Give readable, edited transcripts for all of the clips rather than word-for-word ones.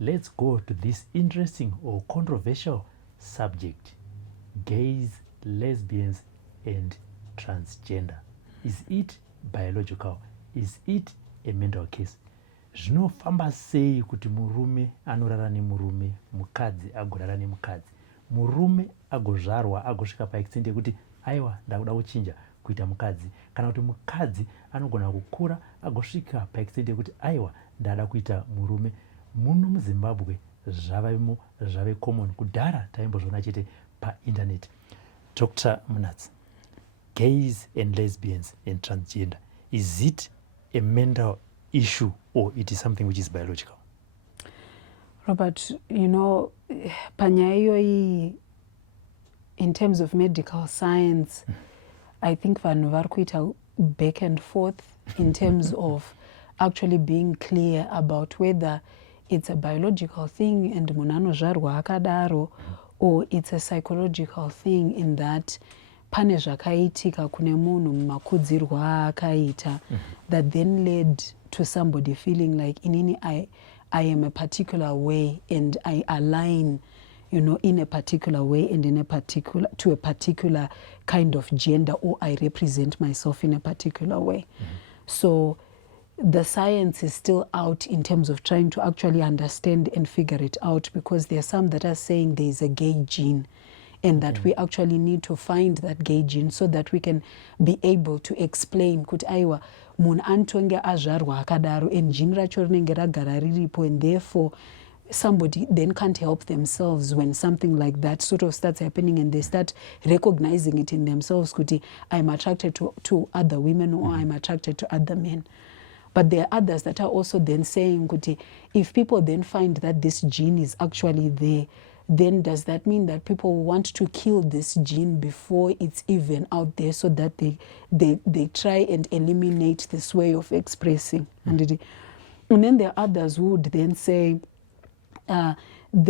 let's go to this interesting or controversial subject: gays, lesbians, and transgender. Is it biological? Is it a mental case? Zvinofamba sei kuti murume anorara nemurume, mukadzi agorara nemukadzi, murume agozvarwa agosvika paextent yekuti aiwa ndakuda kuchinja kuita mukadzi, kana kuti mukadzi anogona kukura agosvika paextent yekuti aiwa ndada kuita murume? Muno muZimbabwe zvavemo, zvave common. Kudhara taimbozviona chete painternet. Dr. Munatsi, gays and lesbians and transgender, is it a mental issue or it is something which is biological? Robert, you know, panyaya iyoyi, in terms of medical science, I think vanhu vari kuita back and forth in terms of actually being clear about whether it's a biological thing and munhu anozvarwa akadaro, or it's a psychological thing in that pane zvakaitika kune munhu mumakudzirwa akaita that then led to somebody feeling like inini I am a particular way and I align, you know, in a particular way and in a particular to a particular kind of gender, or I represent myself in a particular way. So the science is still out in terms of trying to actually understand and figure it out, because there are some that are saying there is a gay gene and that we actually need to find that gay gene so that we can be able to explain kuti aiwa munhu anotonge azvarwa akadaro and gene racho rinenge ragara riripo, and therefore somebody then can't help themselves when something like that sort of starts happening and they start recognizing it in themselves kuti I'm attracted to other women or I'm attracted to other men. But there are others that are also then saying kuti if people then find that this gene is actually there, then does that mean that people want to kill this gene before it's even out there so that they try and eliminate this way of expressing? And then there are others who would then say there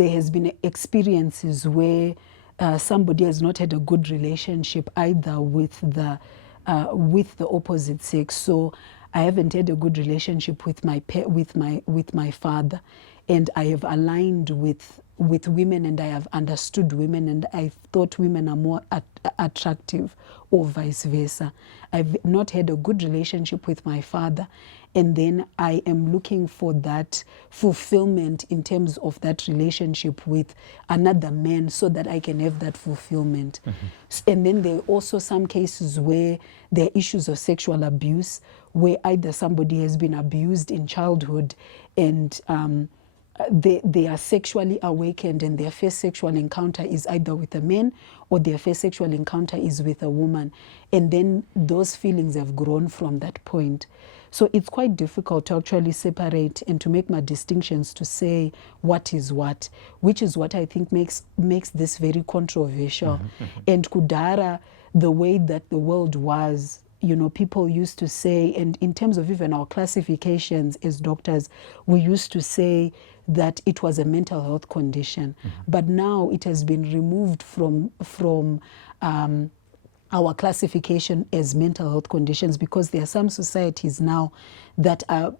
has been experiences where somebody has not had a good relationship either with the opposite sex. So I haven't had a good relationship with my father, and I have aligned with women and I have understood women and I thought women are more attractive, or vice versa. I've not had a good relationship with my father, and then I am looking for that fulfillment in terms of that relationship with another man so that I can have that fulfillment. And then there are also some cases where there are issues of sexual abuse, where either somebody has been abused in childhood and they are sexually awakened and their first sexual encounter is either with a man or their first sexual encounter is with a woman. And then those feelings have grown from that point. So it's quite difficult to actually separate and to make my distinctions to say what is what, which is what I think makes this very controversial. And kudara, the way that the world was, you know, people used to say, and in terms of even our classifications as doctors, we used to say that it was a mental health condition. But now it has been removed from our classification as mental health conditions, because there are some societies now that are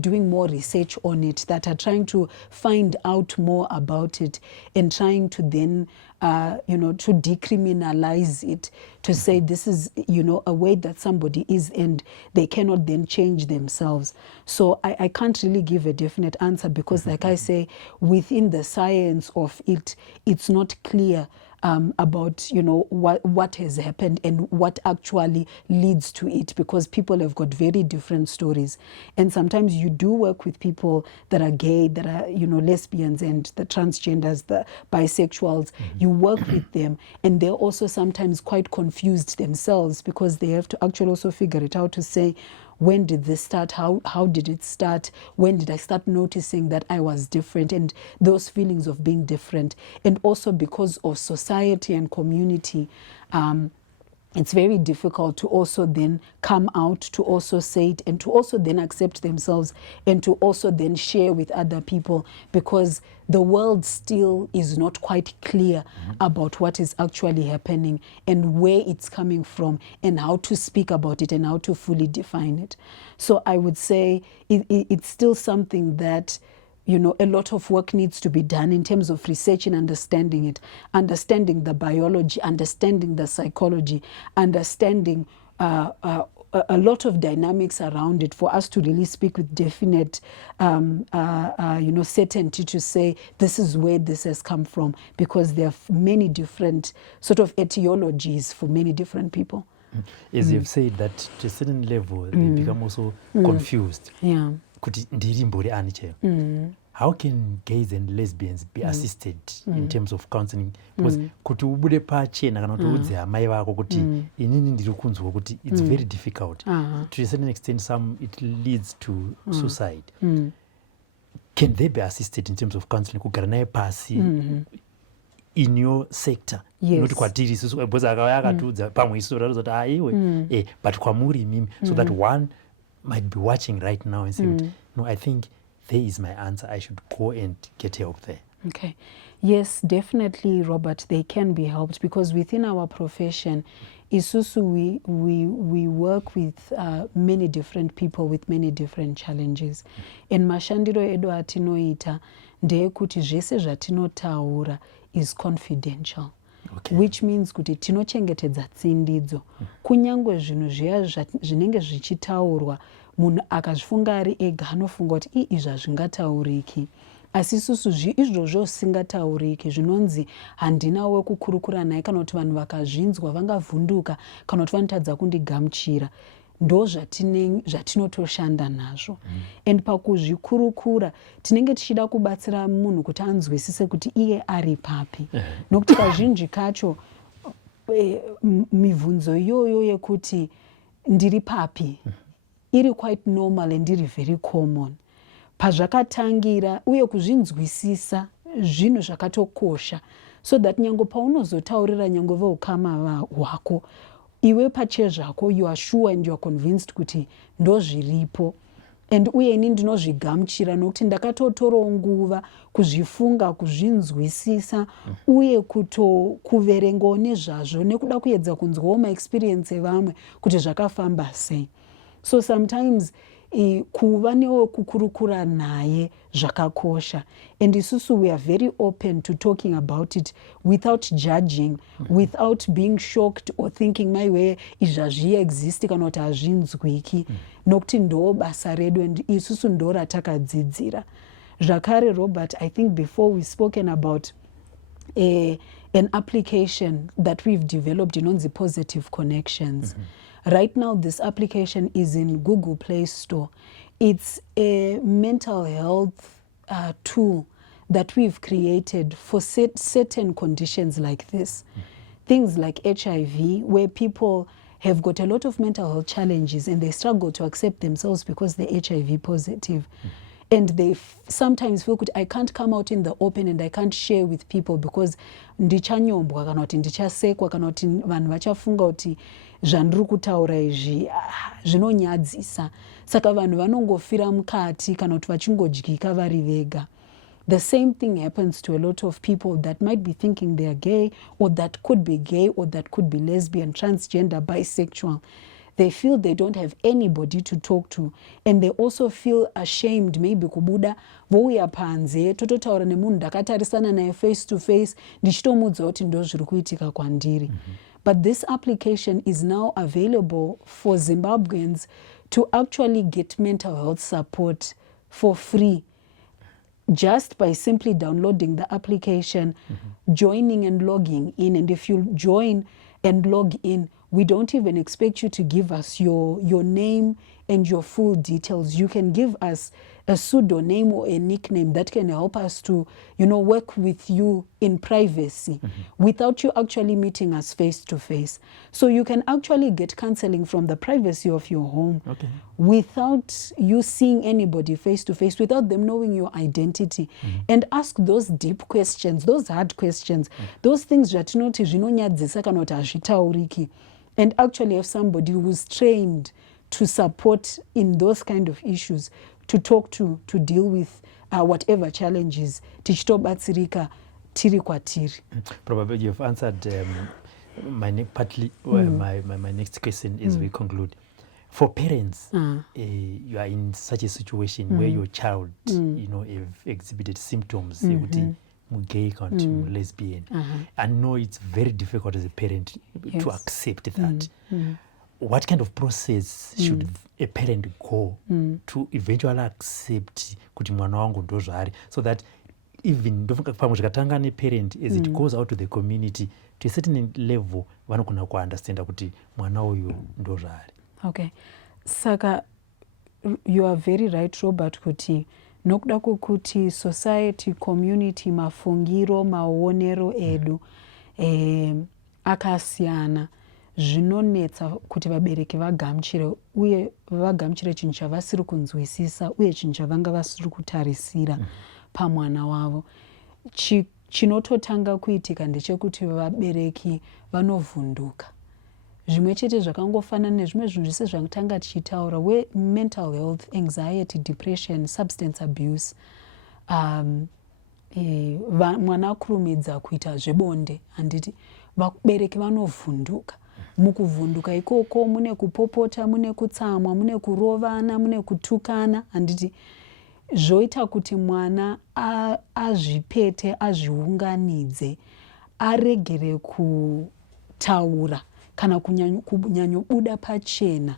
doing more research on it, that are trying to find out more about it and trying to then to decriminalize it, to say this is, a way that somebody is and they cannot then change themselves. So I can't really give a definite answer because, like I say, within the science of it, it's not clear about what has happened and what actually leads to it, because people have got very different stories. And sometimes you do work with people that are gay, that are lesbians and the transgenders, the bisexuals. You work with them and they're also sometimes quite confused themselves, because they have to actually also figure it out to say, when did this start? How did it start? When did I start noticing that I was different, and those feelings of being different? And also because of society and community, it's very difficult to also then come out, to also say it, and to also then accept themselves, and to also then share with other people, because the world still is not quite clear about what is actually happening and where it's coming from and how to speak about it and how to fully define it. So I would say it's still something that you know, a lot of work needs to be done in terms of research and understanding it, understanding the biology, understanding the psychology, understanding a lot of dynamics around it for us to really speak with definite, you know, certainty to say this is where this has come from, because there are many different sort of etiologies for many different people. As you've said, that to a certain level, they become also confused. Yeah. Kuti ndiri mburi ani chaiyo. How can gays and lesbians be assisted in terms of counseling? Because kuti ubude pachena kana kuti udze amai vako kuti inini ndiri kunzwa kuti it's very difficult. To a certain extent, it leads to suicide. Can they be assisted in terms of counseling? Kugara naye pasi in your sector. Yes. Not kwatiri isusu because akatudza pamwe isusu ratoza kuti aiwe but kwamuri mimi, so that one might be watching right now and say no, I think there is my answer, I should go and get help there. Okay. Yes, definitely, Robert, they can be helped, because within our profession, Isusu, we work with many different people with many different challenges. And mashandiro edu atinoita ndeyekuti zvese zvatinotaura is confidential. Okay. Which means kuti tinochengetedza tsindidzo. Kunyangwe zvinhu zviya zvinenge zvichitaurwa, munhu akazvifunga ari ega anofunga kuti izvi hazvingatauriki. Asi isusu izvozvo zvisingatauriki zvinonzi handina wekukurukura naye, kana kuti vanhu vakazvinzwa vangavhunduka kana kuti vanotadza kundigamuchira. Ndo zvatinotoshanda nazvo. And pakuzvikurukura tinenge tichida kubatsira munhu kuti anzwisise kuti iye ari papi. Nokuti kazhinji kacho mibvunzo iyoyo yekuti ndiri papi iri quite normal and iri very common. Pazvakatangira uye kuzvinzwisisa zvinhu zvakatokosha, so that nyango paunozotaurira nyango veukama hwako, iwe pachezvako you are sure and you are convinced kuti ndo zviripo. And uye ini ndinozvigamuchira nokuti ndakatotorawo nguva kuzvifunga, kuzvinzwisisa uye kuverengawo nezvazvo nekuda kuedza kunzwawo maexperience evamwe kuti zvakafamba sei. So sometimes kuva newo kukurukura naye zvakakosha. And isusu we are very open to talking about it without judging, without being shocked or thinking my way izvi hazviexist kana kuti hazvinzwiki, nokuti ndo basa redu and isusu ndo ratakadzidzira. Zvakare, Robert, I think before we've spoken about an application that we've developed inonzi Positive Connections. Right now, this application is in Google Play Store. It's a mental health tool that we've created for certain conditions like this. Things like HIV, where people have got a lot of mental health challenges and they struggle to accept themselves because they're HIV positive. And they sometimes feel that I can't come out in the open and I can't share with people because ndichanyombwa kana kuti ndichasekwa kana kuti vanhu vachafunga kuti zvandiri kutaura izvi zvinonyadzisa. Saka vanhu vanongofira mukati kana kuti vachingodyika vari vega. The same thing happens to a lot of people that might be thinking they are gay, or that could be gay, or that could be lesbian, transgender, bisexual. They feel they don't have anybody to talk to, and they also feel ashamed maybe kubuda vouya panze tototaura nemunhu ndakatarisana naye face to face ndichitomudza kuti ndo zviri kuitika kwandiri. But this application is now available for Zimbabweans to actually get mental health support for free, just by simply downloading the application, joining and logging in. And if you join and log in, we don't even expect you to give us your name and your full details. You can give us a pseudonym or a nickname that can help us to, work with you in privacy without you actually meeting us face to face. So you can actually get counseling from the privacy of your home, without you seeing anybody face to face, without them knowing your identity, and ask those deep questions, those hard questions, those things that zvinonyadzisa kana kuti hazvitauriki, and actually have somebody who's trained to support in those kind of issues, to talk to deal with whatever challenges tichitobatsirika tiri kwatiri. Probably you've answered my next question as we conclude. for parents, you are in such a situation where your child, you know, have exhibited symptoms, gay or lesbian, and know it's very difficult as a parent to accept that. What kind of process should a parent go to eventually accept kuti mwana wangu ndo zvaari, so that even pamwe zvakatanga neparent as it goes out to the community to a certain level vanogona kuunderstanda kuti mwana uyu ndo zvaari. Okay, saka you are very right Robert, kuti nokuda kwokuti society, community, mafungiro, maonero edu akasiyana, zvinonetsa kuti vabereki vagamuchire, uye vagamuchire chinhu chavasiri kunzwisisa uye chinhu chavanga vasiri kutarisira pamwana wavo. Chinototanga kuitika ndechekuti vabereki vanovhunduka. Zvimwe chete zvakangofanana nezvimwe zvinhu zvese zvakatanga tichitaura, where mental health, anxiety, depression, substance abuse, mwana akurumidza kuita zvebonde, handiti vabereki vanovhunduka. Mukuvhunduka ikoko mune kupopota, mune kutsamwa, mune kurovana, mune kutukana, handiti zvoita kuti mwana azvipete, azviunganidze, aregere kutaura kana kunyanyobuda pachena,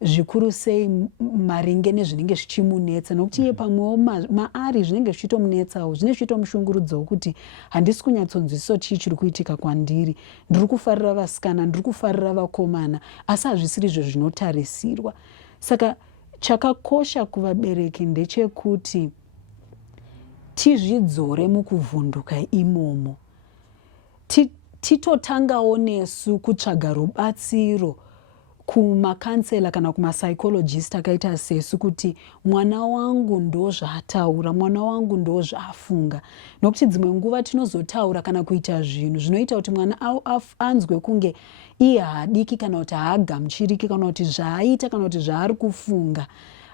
zvikuru sei maringe nezvinenge zvichimunetsa, nokuti iye pamwewo maari zvinenge zvichitomunetsawo, zvinenge zvichitomushungurudzawo kuti handisi kunyatsonzwisisa chii chiri kuitika kwandiri, ndiri kufarira vasikana, ndiri kufarira vakomana, asi hazvisiri izvo zvinotarisirwa. Saka chakakosha kuvabereki ndechekuti tizvidzore mukuvhunduka imomo, titotangawo nesu kutsvaga rubatsiro kumakansela kana kumapsychologist akaita sesu, kuti mwana wangu ndo zvaataura, mwana wangu ndo zvaafunga. Nokuti dzimwe nguva tinozotaura kana kuita zvinhu zvinoita kuti mwana anzwe kunge iye haadiki kana kuti haagamuchiriki kana kuti zvaaita kana kuti zvaari kufunga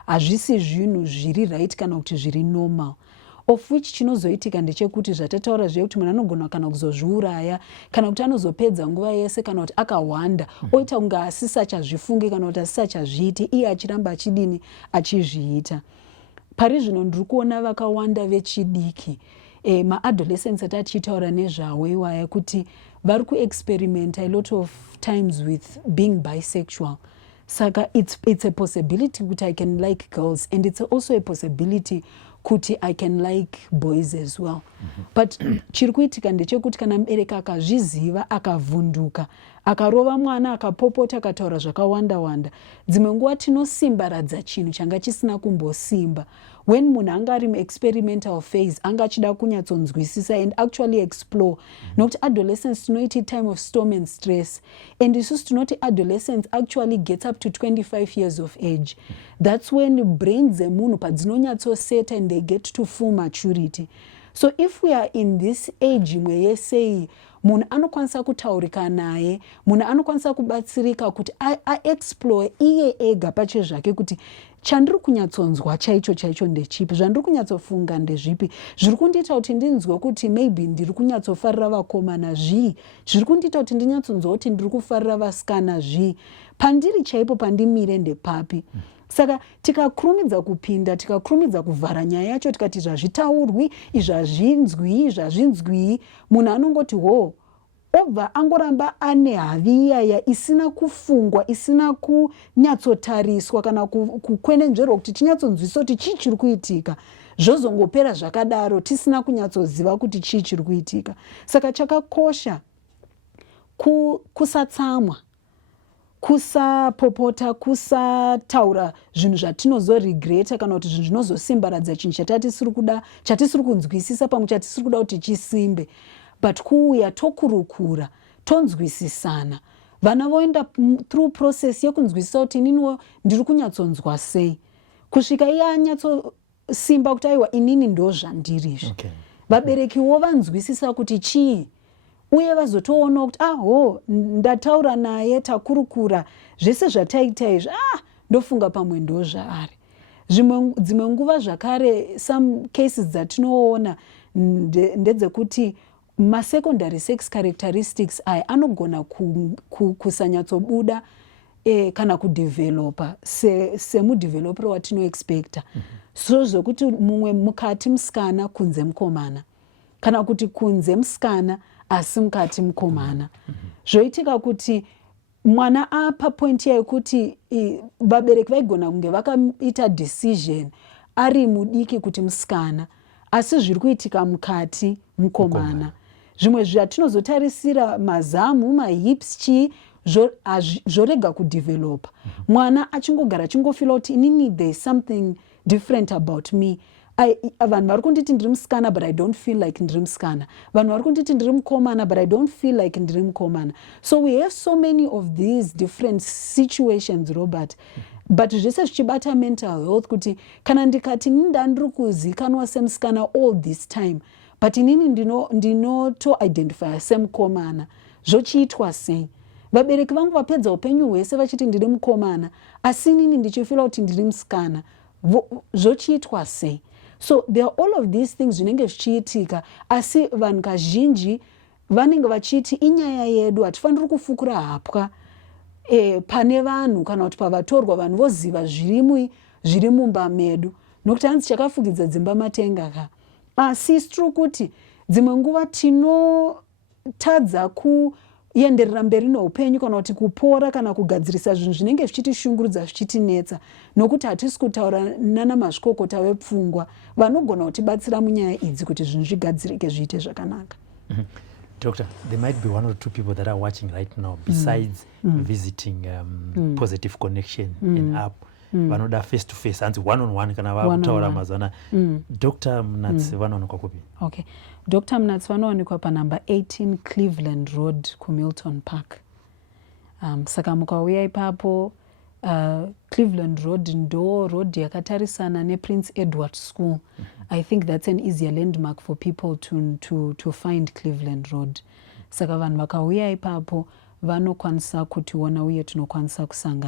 hazvisi zvinhu zviri right kana kuti zviri normal. Of which chinozoitika ndechekuti zvatataura zviye kuti mwana anogona kana kuzozviuraya kana kuti anozopedza nguva yese kana kuti akahwanda oita kunge asisa chazvifungi kana kuti asisa chazviiti, iye achiramba achidini achizviita. Pari zvino ndiri kuona vakawanda vechidiki, maadolescents atachitaura nezvavo iwaya, kuti vari kuexperimenta a lot of times with being bisexual. Saka it's a possibility kuti I can like girls, and it's also a possibility kuti I can like boys as well. But chiri kuitika ndechekuti kana mubereki akazviziva, akavhunduka, akarova mwana, akapopota, akataura zvakawanda-wanda, dzimwe nguva tinosimbaradza chinhu changa chisina kumbosimba. When munhu anga ari muexperimental phase, anga achida kunyatsonzwisisa and actually explore. Nokuti adolescence tinoiti time of storm and stress. And isusu tinoti adolescence actually gets up to 25 years of age. That's when brains dzemunhu padzinonyatsoseta and they get to full maturity. So if we are in this age imwe yesei, munhu anokwanisa kutaurika naye, munhu anokwanisa kubatsirika kuti aexplore iye ega pache zvake kuti chandiri kunyatsonzwa chaicho ndechipi, zvandiri kunyatsofunga ndezvipi, zviri kundiita kuti ndinzwe kuti maybe ndiri kunyatsofarira vakomana zvii, zviri kundiita kuti ndinyatsonzwa kuti ndiri kufarira vasikana zvii, pandiri chaipo pandimire ndepapi. Saka tikakurumidza kupinda, tikakurumidza kuvhara nyaya yacho, tikati zvazvitaurwi, izvazvinzwi, munhu anongoti ho, obva angoramba ane havi iyaya isina kufungwa, isina kunyatsotariswa kana kukwenenzverwa kuti tinyatsonzwisisa kuti chii chiri kuitika. Zvozongopera zvakadaro tisina kunyatsoziva kuti chii chiri kuitika. Saka chakakosha kusatsamwa, kusapopota, kusataura zvinhu zvatinozoregreta kana kuti zvinhu zvinozosimbaradza chinhu chatisiri kuda, chatisiri kunzwisisa, pamwe chatisiri kuda kuti chisimbe. But kuuya tokurukura, tonzwisisana, vana voenda through process yekunzwisisa kuti ininiwo ndiri kunyatsonzwa sei, kusvika iye anyatsosimba kuti aiwa inini ndo zvandirizvo. Vaberekiwo vanzwisisa kuti chii, uye vazotoona kuti ndataura naye, takurukura, zvese zvataita izvi, ndofunga pamwe ndo zvaari. Dzimwe nguva zvakare, some cases dzatinoona ndedzekuti ma-secondary sex characteristics aya anogona kusanyatsobuda kana kudhevhelopa semudhevheloper watinoexpecta. So zvokuti mumwe mukati musikana kunze mukomana, kana kuti kunze musikana asi mukati mukomana. Zvoitika kuti mwana apa point yekuti vabereki vaigona kunge vakaita decision ari mudiki kuti musikana, asi zviri kuitika mukati mukomana. Zvimwe zvatinozotarisira mazamu, mahips, chii zvorega kudhevhelopa. Mwana achingogara achingofila kuti inini there is something different about me. Vanhu vari kunditi ndiri musikana but I don't feel like ndiri musikana. Vanhu vari kunditi ndiri mukomana but I don't feel like ndiri mukomana. So we have so many of these different situations, Robert. But zvese zvichibata mental health kuti kana ndikati ndandiri kuzikanwa semusikana all this time but inini ndinoto-identify semukomana, zvochiitwa sei? Vabereki vangu vapedza upenyu hwese vachiti ndiri mukomana asi inini ndichifila kuti ndiri musikana, zvochiitwa sei? So there are all of these things zvinenge zvichiitika, asi vanhu kazhinji vanenge vachiti inyaya yedu, hatifaniri kufukura hapwa pane vanhu kana kuti pavatorwa vanhu voziva zviri mumba medu, nokuti hanzi chakafukidza dzimba matenga ka. Asi true kuti dzimwe nguva tinotadza kuenderera mberi noupenyu kana kuti kupora kana kugadzirisa zvinhu zvinenge zvichitishungurudza zvichitinetsa, nokuti hatisi kutaura nana mazvikokota vepfungwa vanogona kutibatsira munyaya idzi kuti zvinhu zvigadzirike zviite zvakanaka. Doctor, there might be 1 or 2 people that are watching right now besides visiting Positive Connection and app. Vanoda face to face, hanzi one on one kana vakutaura mazana. Dr. Mnatsi vanowanikwa kupi? Okay. Dr. Mnatsi vanowanikwa panumber 18 Cleveland Road kuMilton Park. Saka mukauya ipapo Cleveland Road ndo road yakatarisana nePrince Edward School. I think that's an easier landmark for people to find Cleveland Road. Saka vanhu vakauya ipapo vanokwanisa kutiona uye tinokwanisa kusangana.